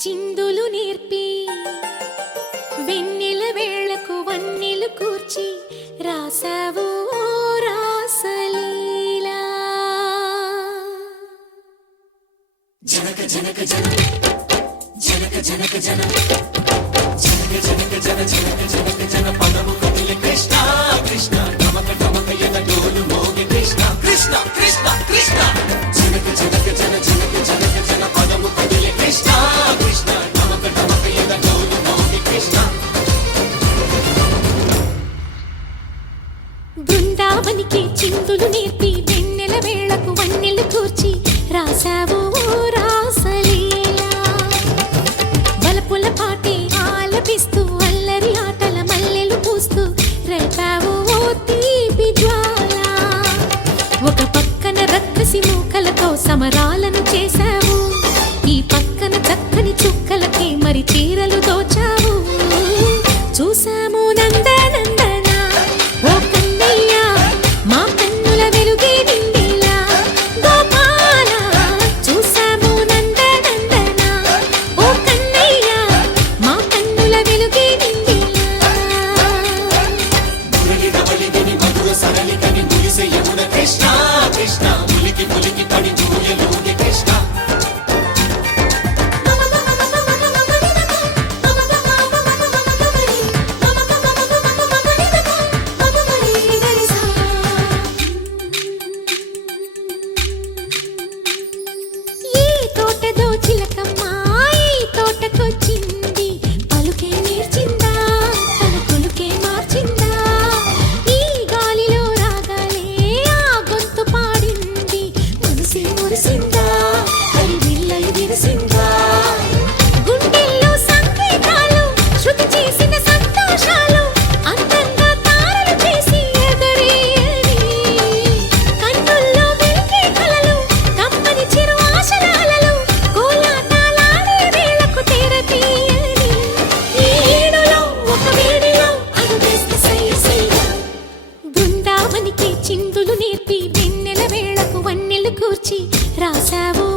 చిందులు నేర్పి వెన్నెల వేళకు వన్నెలు కూర్చి రాసావు రాసలీలా జనక జనక జన జనక జనక జన జనక జనక జన జనక జనక జన పదము కదిలే కృష్ణ కృష్ణ నమక నమక యన డోలు మోగే కృష్ణ కృష్ణ కృష్ణ కృష్ణ జనక జనక జన జనక జనక జన పదము కదిలే కృష్ణ కృష్ణ నమక నమక యన డోలు మోగే కృష్ణ బృందావనికి చిందులు నేర్పి వెన్నెల వేళకు వన్నెలు కూర్చి రాసావు రాసలీలా బలపుల పాటే ఆలపిస్తూ అల్లరి ఆటల మల్లెలు పూస్తూ రేపావు తీపి జ్వాల ఒక పక్కన రక్కసి మూకలతో సమరాలను చేశావు ఈ పక్కన చక్కని చుక్కలకి మరి చీరలు దోచావు చూసాము నందనందన ఓ కన్నయ్య మా కన్నుల వెలుగే నిండిలా గోపాల చూసాము నందనందన ఓ కన్నయ్య మా కన్నుల వెలుగే నిండిలా మురళి రవళిని మధుర సరళికని ములిసే యమున కృష్ణ కృష్ణ ములికి ములికి పడి జూయలోని కృష్ణ చిందులు నేర్పి వెన్నెల వేళకు వన్నెలు కూర్చి రాసావు